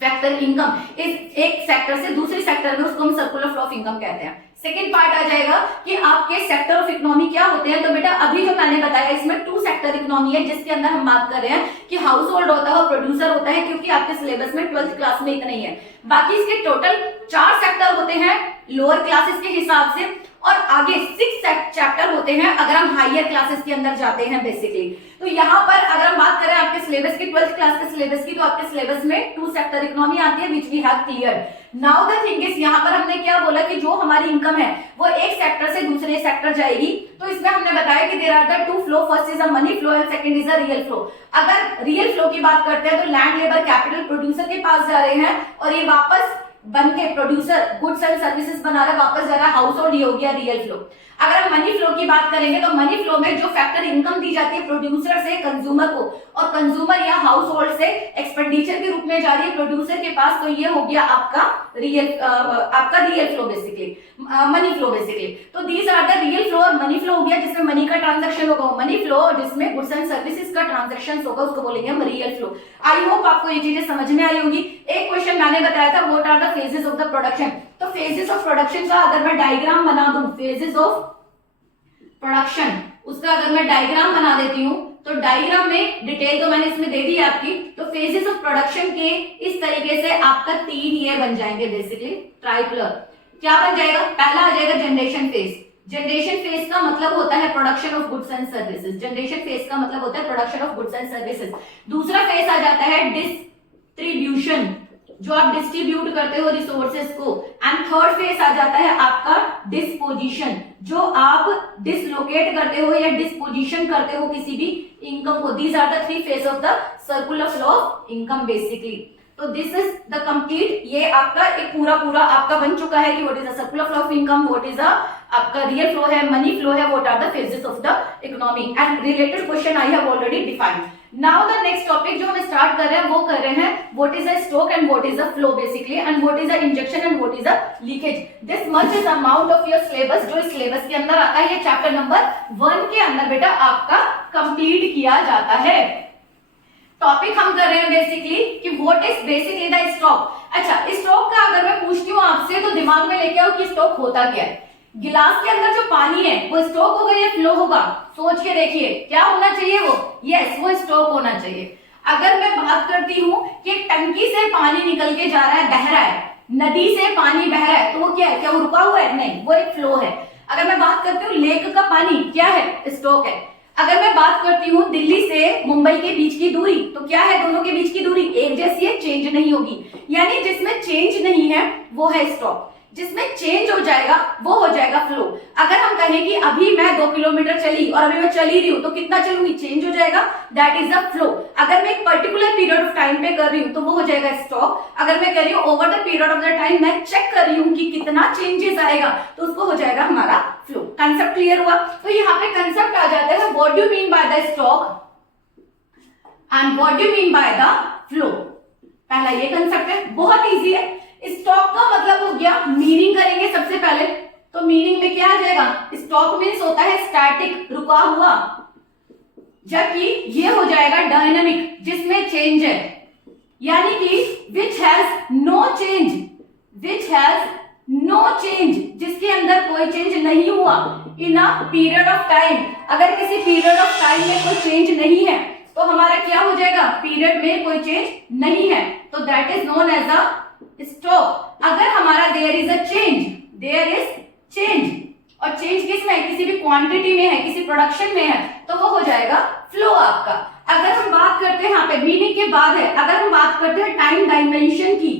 factor income. इस एक सेक्टर से दूसरे सेक्टर में उसको हम सर्कुलर फ्लो ऑफ इनकम कहते हैं। सेकेंड पार्ट आ जाएगा कि आपके सेक्टर ऑफ इकोनॉमी क्या होते हैं। तो बेटा अभी जो मैंने बताया इसमें टू सेक्टर इकोनॉमी है, जिसके अंदर हम बात कर रहे हैं कि हाउस होल्ड होता है और प्रोड्यूसर होता है, क्योंकि आपके सिलेबस में 12th क्लास में इतना ही है। बाकी इसके टोटल 4 सेक्टर होते हैं लोअर क्लासेस के हिसाब से, और आगे 6 चैप्टर होते हैं अगर हम हायर क्लासेस के अंदर जाते हैं बेसिकली। तो यहाँ पर अगर हम बात करें आपके सिलेबस की, 12th क्लास के सिलेबस की, तो आपके सिलेबस में 2 सेक्टर इकोनॉमी आती है which we have clear. Now the thing is, यहाँ पर हमने क्या बोला कि जो हमारी इनकम है वो एक सेक्टर से दूसरे सेक्टर जाएगी। तो इसमें हमने बताया कि there are the 2 flow, first is a money flow and second is a real flow. अगर रियल फ्लो की बात करते हैं तो लैंड, लेबर, कैपिटल प्रोड्यूसर के पास जा रहे हैं और ये वापस बन के प्रोड्यूसर गुड्स एंड सर्विसेज बना रहा है, वापस जा रहा है हाउस होल्ड, ये हो गया रियल फ्लो। अगर हम मनी फ्लो की बात करेंगे तो मनी फ्लो में जो फैक्टर इनकम दी जाती है प्रोड्यूसर से कंज्यूमर को, और कंज्यूमर या हाउस होल्ड से एक्सपेंडिचर के रूप में जा रही है प्रोड्यूसर के पास, तो ये हो गया आपका real flow basically, money flow basically. तो these are the real flow और मनी फ्लो हो गया जिसमें मनी का ट्रांजैक्शन होगा मनी फ्लो, और जिसमें गुड्स एंड सर्विसेज का ट्रांजैक्शन होगा उसको बोलेंगे हम रियल फ्लो। आई होप आपको ये चीजें समझ में आई होगी। एक क्वेश्चन मैंने बताया था what are the phases of the production. तो फेजेस ऑफ प्रोडक्शन का अगर मैं डायग्राम बना दूं, फेजेस ऑफ प्रोडक्शन, उसका अगर मैं डायग्राम बना देती हूं तो डायग्राम में डिटेल तो मैंने इसमें दे दी है आपकी। तो फेजेस ऑफ प्रोडक्शन के इस तरीके से आपका 3 ये बन जाएंगे बेसिकली ट्राइपुलर। क्या बन जाएगा? पहला आ जाएगा जनरेशन फेज। जनरेशन फेज का मतलब होता है production of goods and services. Generation phase का मतलब होता है production of goods and services. दूसरा फेज आ जाता है डिस्ट्रीब्यूशन, जो आप डिस्ट्रीब्यूट करते हो रिसोर्सेज को। एंड थर्ड फेज आ जाता है आपका डिस्पोजिशन, जो आप डिसलोकेट करते हो या डिस्पोजिशन करते हो किसी भी इनकम को। These are the 3 phase of the circular flow of income basically. तो दिस इज द कंप्लीट, ये आपका एक पूरा आपका बन चुका है कि what is the circular flow of income, what is the आपका रियल फ्लो है, मनी फ्लो है, what are the phases of the economy, and related question I have already defined. Now the next topic जो हम start कर रहे हैं वो कर रहे हैं what is a stock and what is a flow basically, and what is a injection and what is a leakage. This much is amount of your syllabus, जो सिलेबस के अंदर आता है। ये चैप्टर नंबर 1 के अंदर बेटा आपका कंप्लीट किया जाता है। टॉपिक हम कर रहे हैं बेसिकली कि what is basically the stock. अच्छा, स्टॉक का अगर मैं पूछती हूँ आपसे तो दिमाग में लेके आओ कि स्टॉक होता क्या है। गिलास के अंदर जो पानी है वो स्टॉक होगा या फ्लो होगा? सोच के देखिए क्या होना चाहिए वो, यस वो स्टॉक होना चाहिए। अगर मैं बात करती हूँ कि टंकी से पानी निकल के जा रहा है, बह रहा है, नदी से पानी बह रहा है, तो वो क्या है? क्या वो रुका हुआ है? नहीं, वो एक फ्लो है। अगर मैं बात करती हूँ लेक का पानी, क्या है? स्टॉक है। अगर मैं बात करती हूँ दिल्ली से मुंबई के बीच की दूरी, तो क्या है? दोनों के बीच की दूरी एक जैसी है, चेंज नहीं होगी। यानी जिसमें चेंज नहीं है वो है स्टॉक, जिसमें चेंज हो जाएगा वो हो जाएगा फ्लो। अगर हम कहें कि अभी मैं 2 किलोमीटर चली और अभी मैं चल ही रही हूँ, तो कितना चलूंगी? चेंज हो जाएगा, दैट इज द फ्लो। अगर मैं एक पर्टिकुलर पीरियड ऑफ टाइम पे कर रही हूँ तो वो हो जाएगा स्टॉक। अगर मैं कर रही हूँ over the period of the time, मैं चेक कर रही हूँ कि कितना चेंजेस आएगा, तो उसको हो जाएगा हमारा फ्लो। कंसेप्ट क्लियर हुआ? तो यहाँ पे कंसेप्ट आ जाता है what do you mean by the stock and what do you mean by the flow. पहला ये कंसेप्ट है, बहुत इजी है। स्टॉक का मतलब हो गया, मीनिंग करेंगे सबसे पहले, तो मीनिंग में क्या आ जाएगा? स्टॉक मीन्स होता है स्टैटिक, रुका हुआ। जबकि ये हो जाएगा डायनामिक, जिसमें चेंज है, यानी कि which has no change, which has no change, जिसके अंदर कोई चेंज नहीं हुआ in a period of time. अगर किसी पीरियड ऑफ टाइम में कोई चेंज नहीं है तो हमारा क्या हो जाएगा, पीरियड में कोई चेंज नहीं है, तो that is known as a stock. अगर हमारा there is a change, there is change, और चेंज किस में है, किसी भी क्वांटिटी में है, किसी प्रोडक्शन में है, तो वो हो जाएगा फ्लो आपका। अगर हम बात करते हैं यहाँ पे मीनिंग के बाद है, अगर हम बात करते हैं टाइम डायमेंशन की,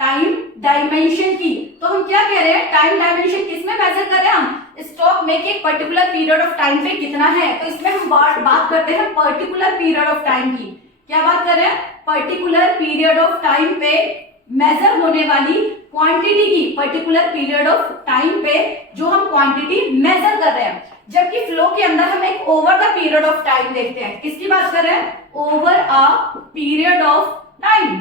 टाइम डायमेंशन की, तो हम क्या कह रहे हैं, टाइम डायमेंशन किसमें मेजर कर रहे हैं हम, स्टॉक में कि एक पर्टिकुलर पीरियड ऑफ टाइम पे कितना है, तो इसमें हम बात करते हैं पर्टिकुलर पीरियड ऑफ टाइम की। क्या बात कर रहे हैं, पर्टिकुलर पीरियड ऑफ टाइम पे मेजर होने वाली क्वांटिटी की, पर्टिकुलर पीरियड ऑफ टाइम पे जो हम क्वांटिटी मेजर कर रहे हैं। जबकि फ्लो के अंदर हम एक over the period of time देखते हैं, किसकी बात कर रहे हैं, over a period of time,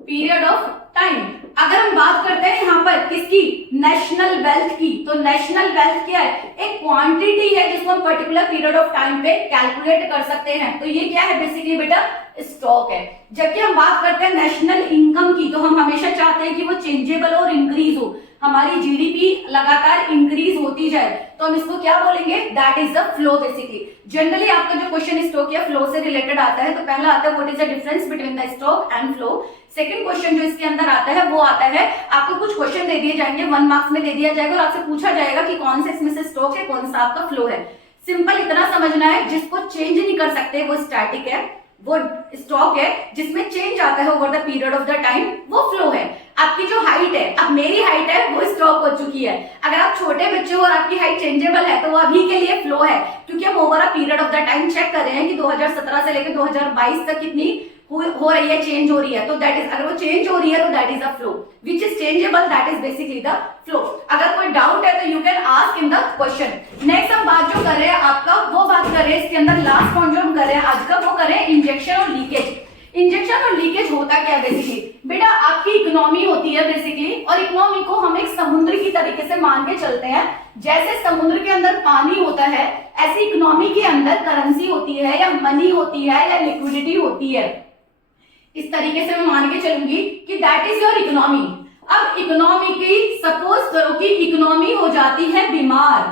period of time. अगर हम बात करते हैं यहाँ पर किसकी, नेशनल वेल्थ की, तो नेशनल वेल्थ क्या है, एक क्वांटिटी है जिसको हम पर्टिकुलर पीरियड ऑफ टाइम पे कैलकुलेट कर सकते हैं, तो ये क्या है बेसिकली बेटा, स्टॉक है। जबकि हम बात करते हैं नेशनल इनकम की, तो हम हमेशा चाहते हैं कि वो चेंजेबल और इंक्रीज हो, हमारी जीडीपी लगातार इंक्रीज होती जाए, तो हम इसको क्या बोलेंगे, that is the flow basically. Generally आपका जो क्वेश्चन स्टॉक या फ्लो से रिलेटेड आता है, तो पहला आता है what is the difference between the stock and flow. Second question जो इसके अंदर आता है वो आता है, आपको कुछ क्वेश्चन दे दिए जाएंगे, 1 मार्क्स में दे दिया जाएगा और आपसे पूछा जाएगा कि कौन से इसमें से स्टॉक है, कौन सा आपका फ्लो है। सिंपल इतना समझना है, जिसको चेंज नहीं कर सकते वो स्टैटिक है, वो स्टॉक है, जिसमें चेंज आता है over the period of the time वो फ्लो है। आपकी जो हाइट है, अब मेरी हाइट है वो स्टॉक हो चुकी है, अगर आप छोटे बच्चे हो और आपकी हाइट चेंजेबल है तो वो अभी के लिए फ्लो है, क्योंकि हम over a period of the time check कर रहे हैं कि 2017 से लेकर 2022 तक कितनी हो रही है, चेंज हो रही है, तो दैट इज, अगर वो चेंज हो रही है तो that is a flow, which is changeable, that is basically the flow. अगर कोई डाउट है तो you can ask in the question. Next हम बात जो कर रहे हैं आपका, वो बात कर रहे हैं इसके अंदर, लास्ट पॉइंट जो हम कर रहे हैं आज का, वो कर रहे हैं इंजेक्शन और लीकेज। इंजेक्शन और लीकेज होता क्या है बेसिकली बेटा, आपकी इकोनॉमी होती है बेसिकली, और इकोनॉमी को हम एक समुद्र की तरीके से मान के चलते हैं। जैसे समुद्र के अंदर पानी होता है, ऐसी इकोनॉमी के अंदर करेंसी होती है या मनी होती है या लिक्विडिटी होती है। इस तरीके से मैं मान के चलूंगी कि दैट इज योर इकोनॉमी। अब इकोनॉमी की, सपोज करो कि इकोनॉमी हो जाती है बीमार,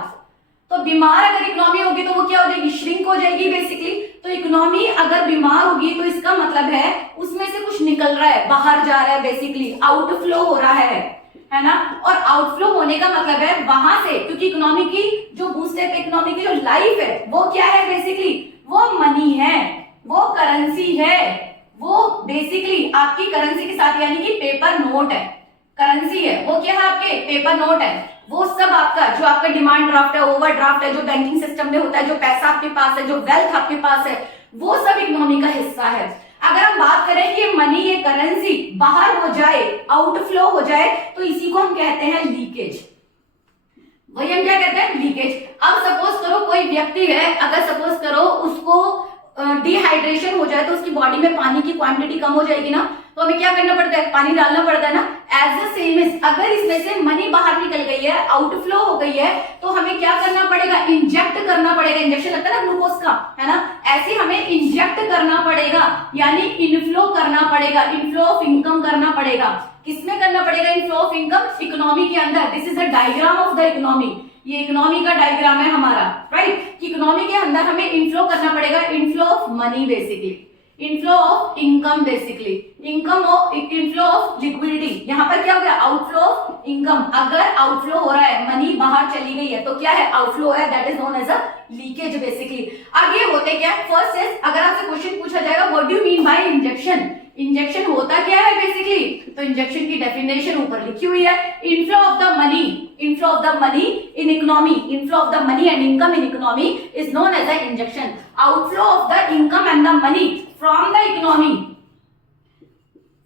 तो बीमार अगर इकोनॉमी होगी तो वो क्या हो जाएगी, श्रिंक हो जाएगी बेसिकली। तो इकोनॉमी अगर बीमार होगी तो इसका मतलब है उसमें से कुछ निकल रहा है, बाहर जा रहा है बेसिकली, आउटफ्लो हो रहा है ना। और आउटफ्लो होने का मतलब है वहां से, क्योंकि इकोनॉमी की जो बूस्टअप, इकोनॉमी की जो लाइफ है वो क्या है बेसिकली, वो मनी है, वो करेंसी है, वो बेसिकली आपकी करेंसी के साथ, यानी कि पेपर नोट है, करेंसी है वो क्या है, आपके पेपर नोट है, वो सब आपका जो आपका डिमांड ड्राफ्ट है, ओवरड्राफ्ट है, जो बैंकिंग सिस्टम में होता है, जो पैसा आपके पास है, जो वेल्थ आपके पास है, वो सब इकोनॉमी का हिस्सा है। अगर हम बात करें कि मनी, ये करेंसी बाहर हो जाए, आउटफ्लो हो जाए, तो इसी को हम कहते हैं लीकेज। वही हम क्या कहते हैं, लीकेज। अब सपोज करो कोई व्यक्ति है, अगर सपोज करो उसको डिहाइड्रेशन हो जाए, तो उसकी बॉडी में पानी की क्वांटिटी कम हो जाएगी ना, तो हमें क्या करना पड़ता है, पानी डालना पड़ता है ना। एज द सेम इज, अगर इसमें से मनी बाहर निकल गई है, आउटफ्लो हो गई है, तो हमें क्या करना पड़ेगा, इंजेक्ट करना पड़ेगा। इंजेक्शन लगता है ना ग्लूकोज का, है ना, ऐसे हमें इंजेक्ट करना पड़ेगा, यानी इनफ्लो करना पड़ेगा, इनफ्लो ऑफ इनकम करना पड़ेगा। किसमें करना पड़ेगा इनफ्लो ऑफ इनकम, इकोनॉमी के अंदर। This is the diagram of the economy, ये इकोनॉमी का डायग्राम है हमारा, राइट। इकोनॉमी के अंदर हमें इनफ्लो करना पड़ेगा, inflow of money basically, inflow of income basically, inflow of liquidity. यहाँ पर क्या हो गया, आउटफ्लो ऑफ इनकम। अगर आउटफ्लो हो रहा है, मनी बाहर चली गई है, तो क्या है, आउटफ्लो है, that is known as a leakage basically. आगे होते क्या, फर्स्ट इज, अगर आपसे क्वेश्चन पूछा जाएगा what do you mean bye injection, injection होता क्या है बेसिकली, तो इंजेक्शन की डेफिनेशन ऊपर लिखी हुई है, inflow of the money, inflow of the money in economy, inflow of the money and income in economy is known as a injection. Outflow of the income and the money from the economy,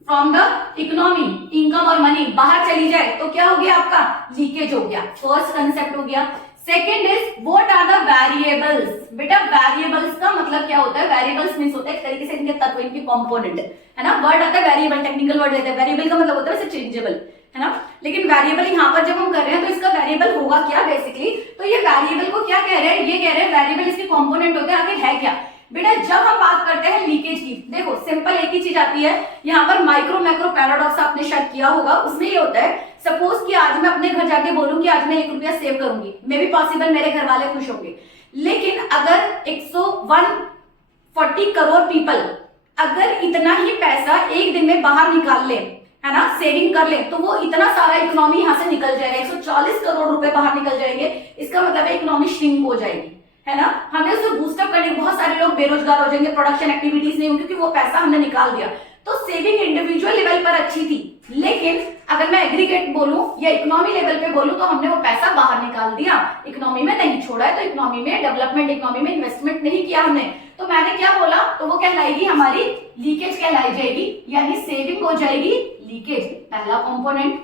from the economy, income और money बाहर चली जाए तो क्या हो गया, आपका leakage हो गया। फर्स्ट कंसेप्ट हो गया। Second is what are the variables. बेटा वेरिएबल्स का मतलब क्या होता है, वेरिएबल्स मींस होता है एक तरीके से इनके तत्व, इनके कंपोनेंट, है ना। वर्ड आता है वेरिएबल, टेक्निकल वर्ड रहता है। वेरिएबल का मतलब होता है वैसे चेंजेबल, है ना। लेकिन वेरिएबल यहाँ पर जब हम कर रहे हैं तो इसका वेरिएबल होगा क्या बेसिकली, तो ये वेरिएबल को क्या कह रहे हैं, ये कह रहे हैं वेरिएबल इसके कंपोनेंट होते हैं, आखिर है क्या बेटा। जब हम बात करते हैं लीकेज की, देखो सिंपल एक ही चीज आती है यहाँ पर, माइक्रो मैक्रो पैराडॉक्स आपने शायद किया होगा, उसमें ये होता है सपोज कि आज मैं अपने घर जाके बोलूं कि आज मैं 1 रुपया सेव करूंगी, मे बी पॉसिबल, मेरे घर वाले खुश होंगे। लेकिन अगर 140 करोड़ पीपल अगर इतना ही पैसा एक दिन में बाहर निकाल ले, है ना, सेविंग कर ले, तो वो इतना सारा इकोनॉमी यहाँ से निकल जाएगा, 140 करोड़ रुपए बाहर निकल जाएंगे। इसका मतलब है इकोनॉमी श्रिंक हो जाएगी, है ना। हमें उसे बूस्टअप करने, बहुत सारे लोग बेरोजगार हो जाएंगे, प्रोडक्शन एक्टिविटीज नहीं होंगी क्योंकि वो पैसा हमने निकाल दिया। तो सेविंग इंडिविजुअल लेवल पर अच्छी थी, लेकिन अगर मैं एग्रीगेट बोलूं या इकोनॉमी लेवल पे बोलूं तो हमने वो पैसा बाहर निकाल दिया, इकोनॉमी में नहीं छोड़ा है। तो इकोनॉमी में डेवलपमेंट, इकोनॉमी में इन्वेस्टमेंट नहीं किया हमने, तो मैंने क्या बोला, तो वो कहलाएगी हमारी लीकेज कहलाई जाएगी, यानी सेविंग हो जाएगी लीकेज, पहला कंपोनेंट।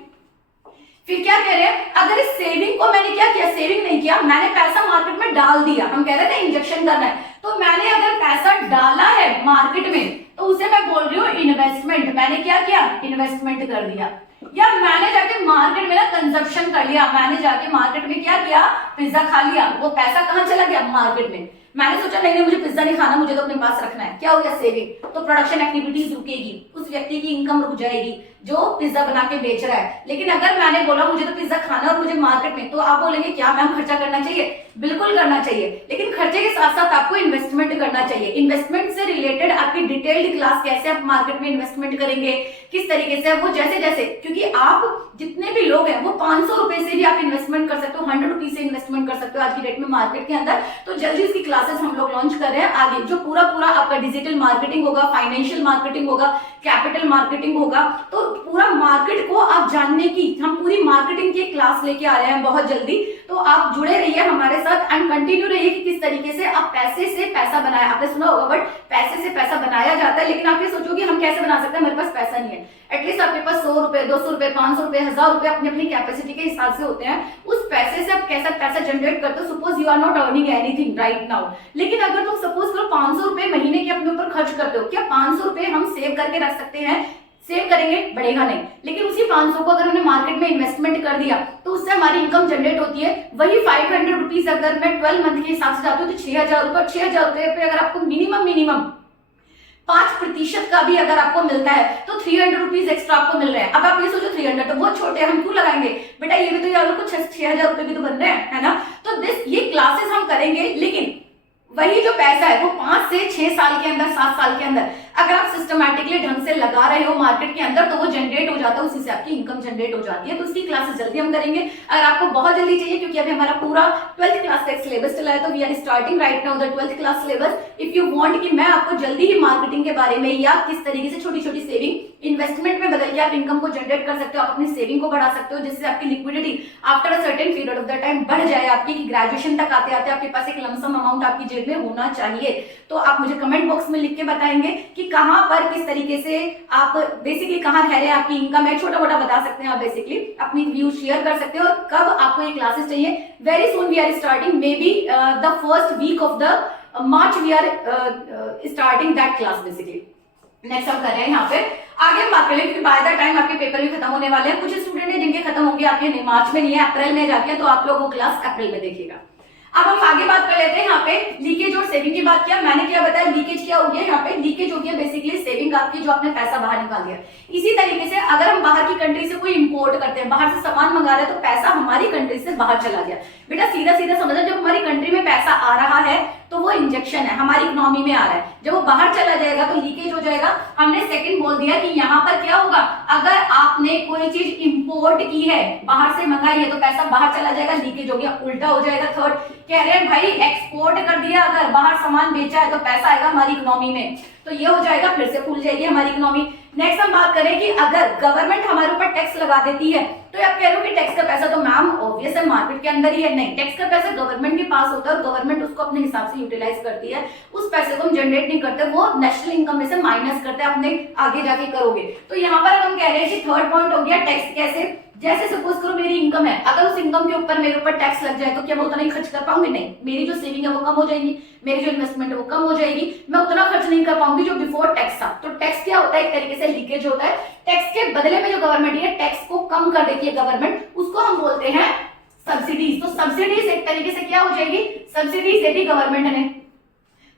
फिर क्या कह रहे हैं, अगर इस सेविंग को मैंने क्या किया, सेविंग नहीं किया, मैंने पैसा मार्केट में डाल दिया, हम कह रहे थे इंजेक्शन करना है, तो मैंने अगर पैसा डाला है मार्केट में तो उसे मैं बोल रही हूँ इन्वेस्टमेंट। मैंने क्या किया, इन्वेस्टमेंट कर दिया। या मैंने जाके मार्केट में ना कंजप्शन कर लिया, मैंने जाके मार्केट में क्या किया, पिज्जा खा लिया, वो पैसा कहाँ चला गया, मार्केट में। मैंने सोचा नहीं मुझे पिज्जा नहीं खाना, मुझे तो अपने पास रखना है, क्या हो गया, सेविंग। तो प्रोडक्शन एक्टिविटीज रुकेगी, उस व्यक्ति की इनकम रुक जाएगी जो पिज्जा बना के बेच रहा है। लेकिन अगर मैंने बोला मुझे तो पिज्जा खाना और मुझे मार्केट में, तो आप बोलेंगे क्या मैम खर्चा करना चाहिए, बिल्कुल करना चाहिए, लेकिन खर्चे के साथ साथ आपको इन्वेस्टमेंट करना चाहिए। इन्वेस्टमेंट से रिलेटेड आपकी डिटेल्ड क्लास, कैसे आप मार्केट में इन्वेस्टमेंट करेंगे, किस तरीके से, वो जैसे जैसे, क्योंकि आप जितने भी लोग हैं वो 500 रुपए से भी आप इन्वेस्टमेंट कर सकते हो, 100 रुपीज से इन्वेस्टमेंट कर सकते हो आज की डेट में मार्केट के अंदर। तो जल्दी इसकी क्लासेस हम लोग लॉन्च कर रहे हैं आगे, जो पूरा आपका डिजिटल मार्केटिंग होगा, फाइनेंशियल मार्केटिंग होगा, कैपिटल मार्केटिंग होगा, तो पूरा मार्केट को आप जानने की, हम पूरी मार्केटिंग की क्लास लेके आ रहे हैं बहुत जल्दी। तो आप जुड़े रहिए हमारे साथ एंड कंटिन्यू रहिए कि किस तरीके से आप पैसे से पैसा बनाया। आपने सुना होगा बट पैसे से पैसा बनाया जाता है, लेकिन आप ये सोचोगे हम कैसे बना सकते हैं, मेरे पास पैसा नहीं है। एटलीस्ट आपके पास 100 रुपए, 200 रुपए, 500 रुपए, 1000 रुपए अपनी अपनी कैपेसिटी के हिसाब से होते हैं। उस पैसे से आप कैसा पैसा जनरेट करते हो। Suppose you are not earning anything right now, लेकिन अगर तुम सपोज करो 500 रुपए महीने के अपने ऊपर खर्च करते हो, क्या 500 रुपए हम सेव करके रख सकते हैं? सेव करेंगे, बढ़ेगा नहीं, लेकिन उसी 500 को अगर हमने मार्केट में इन्वेस्टमेंट कर दिया तो उससे हमारी इनकम जनरेट होती है। वही 500 रुपीज अगर मैं 12 मंथ के हिसाब से जाती हूँ तो 6000 रुपए, 6000 रुपए पे अगर आपको मिनिमम 5% का भी अगर आपको मिलता है तो 300 रुपीज एक्स्ट्रा आपको मिल रहे हैं। अब आप ये सोचो 300 तो बहुत छोटे हैं, हम क्यों लगाएंगे बेटा, ये भी तो यार कुछ 6000 रुपए भी तो बन रहे हैं, है ना। तो ये क्लासेस हम करेंगे, लेकिन वही जो पैसा है वो 5 से 6 साल के अंदर, 7 साल के अंदर अगर आप सिस्टमैटिकली ढंग से लगा रहे हो मार्केट के अंदर तो वो जनरेट हो जाता है, उसी से आपकी इनकम जनरेट हो जाती है। तो उसकी क्लासेस जल्दी हम करेंगे। अगर आपको बहुत जल्दी चाहिए, क्योंकि अभी हमारा पूरा 12th क्लास का सिलेबस चला है, तो we are starting right now the 12th class syllabus. If you want कि मैं आपको जल्दी ही मार्केटिंग के बारे में या किस तरीके से छोटी छोटी सेविंग इन्वेस्टमेंट में बदल के आप इनकम को जनरेट कर सकते हो, आप अपनी सेविंग को बढ़ा सकते हो, जिससे आपकी liquidity after a certain period of the time बढ़ जाए आपकी, कि ग्रेजुएशन तक आते आते आपके पास एक लमसम अमाउंट आपकी जेब में होना चाहिए। तो आप मुझे कमेंट बॉक्स में लिख के बताएंगे कि कहां पर किस तरीके से आप बेसिकली कहां रह रहे हैं, आपकी इनकम है, छोटा मोटा बता सकते हैं आप, बेसिकली अपनी व्यू शेयर कर सकते हो। और कब आपको ये क्लासेस चाहिए, very soon we are starting, may be the first week of the March we are starting that class basically. Next हम कर रहे हैं यहाँ पे आगे हम बात करें, क्योंकि बाय द टाइम आपके पेपर भी खत्म होने वाले हैं। कुछ स्टूडेंट है जिनके खत्म होंगे आपके मार्च में नहीं है, अप्रैल में जाके, तो आप लोग वो क्लास अप्रैल में देखिएगा। अब हम आगे बात कर लेते हैं यहाँ पे लीकेज और सेविंग की बात किया। मैंने क्या बताया, लीकेज क्या हो गया, यहाँ पे लीकेज हो गया बेसिकली सेविंग आपकी, जो आपने पैसा बाहर निकाल दिया। इसी तरीके से अगर हम बाहर की कंट्री से कोई इंपोर्ट करते हैं, बाहर से सामान मंगा रहे हैं, तो पैसा हमारी कंट्री से बाहर चला गया। बेटा सीधा सीधा समझो, जब हमारी कंट्री में पैसा आ रहा है तो वो इंजेक्शन है, हमारी इकोनॉमी में आ रहा है। जब वो बाहर चला जाएगा तो लीकेज हो जाएगा। हमने सेकंड बोल दिया कि यहाँ पर क्या होगा, अगर आपने कोई चीज इंपोर्ट की है, बाहर से मंगाई है, तो पैसा बाहर चला जाएगा, लीकेज हो गया, उल्टा हो जाएगा। थर्ड कह रहे हैं भाई एक्सपोर्ट कर दिया, अगर बाहर सामान बेचा है तो पैसा आएगा हमारी इकोनॉमी में, तो ये हो जाएगा, फिर से फूल जाएगी हमारी इकोनॉमी। नेक्स्ट हम बात करें कि अगर गवर्नमेंट हमारे ऊपर टैक्स लगा देती है, तो आप कह रहे हो कि टैक्स का पैसा तो मैम ऑब्वियस है मार्केट के अंदर ही है। नहीं, टैक्स का पैसा गवर्नमेंट के पास होता है और गवर्नमेंट उसको अपने हिसाब से यूटिलाइज करती है। उस पैसे को हम जनरेट नहीं करते, वो नेशनल इनकम में से माइनस करते हैं, अपने आगे जाके करोगे। तो यहाँ पर हम कह रहे हैं कि थर्ड पॉइंट हो गया टैक्स। कैसे, जैसे सपोज करो मेरी इनकम है, अगर उस इनकम के ऊपर मेरे ऊपर टैक्स लग जाए तो क्या मैं उतना ही खर्च कर पाऊंगी? नहीं, मेरी जो सेविंग है वो कम हो जाएगी, मेरी जो इन्वेस्टमेंट है वो कम हो जाएगी, मैं उतना खर्च नहीं कर पाऊंगी जो बिफोर टैक्स था। तो टैक्स क्या होता है, एक तरीके से से लीकेज होता है, टैक्स के बदले में जो गवर्नमेंट है टैक्स को कम कर देती है गवर्नमेंट, उसको हम बोलते हैं सब्सिडीज। तो सब्सिडीज एक तरीके से क्या हो जाएगी, सब्सिडीज दे दी गवर्नमेंट ने।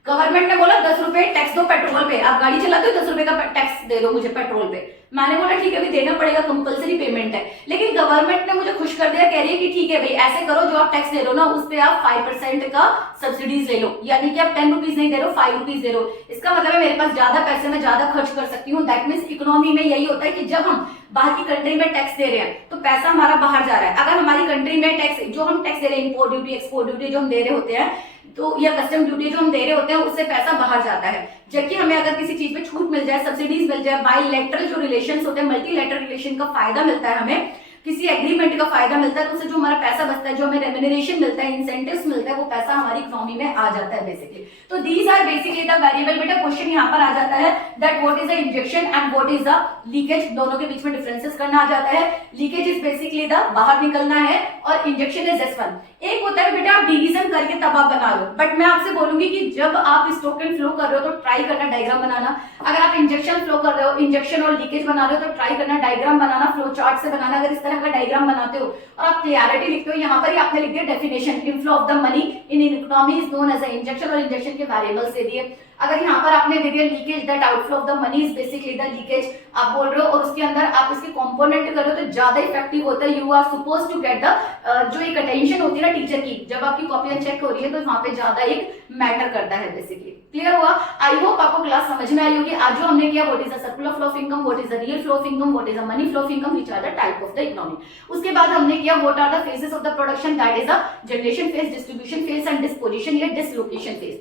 गवर्नमेंट ने बोला 10 रुपए टैक्स दो पेट्रोल पे, आप गाड़ी चलाते हो 10 रुपए का टैक्स दे दो मुझे पेट्रोल पे। मैंने बोला ठीक है अभी देना पड़ेगा, कंपलसरी पेमेंट है। लेकिन गवर्नमेंट ने मुझे खुश कर दिया, कह रही है कि ठीक है भाई ऐसे करो, जो आप टैक्स दे रहे हो ना उस पे आप 5% का सब्सिडीज ले लो, यानी कि आप 10 रुपीज नहीं दे रहे हो 5 रुपीज दे रहे हो। इसका मतलब है मेरे पास ज्यादा पैसे में ज्यादा खर्च कर सकती हूँ। दैट मीन्स इकोनॉमी में यही होता है कि जब हम बाहर की कंट्री में टैक्स दे रहे हैं तो पैसा हमारा बाहर जा रहा है। अगर हमारी कंट्री में टैक्स जो हम टैक्स दे रहे हैं, इंपोर्ट ड्यूटी एक्सपोर्ट ड्यूटी जो हम दे रहे होते हैं, तो या कस्टम ड्यूटी जो हम दे रहे होते हैं उससे पैसा बाहर जाता है। जबकि हमें अगर किसी चीज में छूट मिल जाए, सब्सिडीज मिल जाए, बाइलेटरल जो रिलेशंस होते हैं, मल्टीलेटरल रिलेशन का फायदा मिलता है, हमें किसी एग्रीमेंट का फायदा मिलता है, तो उससे जो हमारा पैसा बचता है, जो हमें रेम्यूनरेशन मिलता है, इंसेंटिव्स मिलता है, वो पैसा हमारी इकोनॉमी में आ जाता है बेसिकली। तो these are basically the variable. बेटा क्वेश्चन यहाँ पर आ जाता है that what is the injection and what is the leakage, दोनों के बीच में डिफरेंसेस करना आ जाता है। लीकेज इज बेसिकली द बाहर निकलना है और इंजेक्शन इज S1। एक होता है बेटा आप डिवीजन करके तब आप बना रहे हो, बट मैं आपसे बोलूंगी कि जब आप स्ट्रोक एंड फ्लो कर रहे हो तो ट्राई करना डायग्राम बनाना। अगर आप इंजेक्शन फ्लो कर रहे हो, इंजेक्शन और लीकेज बना रहे हो तो ट्राई करना डायग्राम बनाना, फ्लो चार्ट से बनाना। अगर इस तरह का डायग्राम बनाते हो और आप क्लियरिटी लिखते हो, यहाँ पर ही आपने लिख दिया definition, inflow of the money in economy is known as injection, और इंजेक्शन के वेरिएबल्स दे दिए। अगर यहाँ पर आपने दे दिया leakage, that outflow of the money is basically the leakage आप बोल रहे हो, और उसके अंदर आप इसके कंपोनेंट कर रहे हो तो ज्यादा इफेक्टिव होता है। You are suppose to get the जो एक अटेंशन होती है ना टीचर की, जब आपकी कॉपी चेक हो रही है तो वहां पे ज्यादा एक मैटर करता है बेसिकली। क्लियर हुआ? आई होप आपको क्लास समझ में आई होगी। आज जो हमने किया what is the circular flow of income, what is the real flow of income, what is the money flow of income, which are the type of the economy. उसके बाद हमने किया what are the phases of the production, that is the generation phase, distribution phase and disposition या dislocation phase.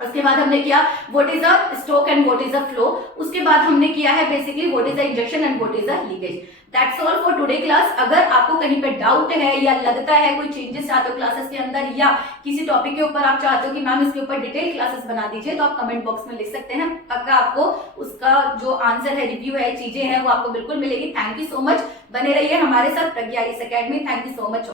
उसके बाद हमने किया what is the stock and what is the flow. उसके बाद हमने किया है basically what is the injection and what is the leakage. That's all for today class. अगर आपको कहीं पे डाउट है या लगता है कोई चेंजेस चाहते हो क्लासेस के अंदर, या किसी टॉपिक के ऊपर आप चाहते हो कि मैम इसके ऊपर डिटेल क्लासेस बना दीजिए, तो आप कमेंट बॉक्स में लिख सकते हैं। पक्का आपको उसका जो आंसर है, रिव्यू है, चीजें हैं, वो आपको बिल्कुल मिलेगी। थैंक यू सो मच, बने रहिए हमारे साथ प्रज्ञा इस academy. Thank you so much.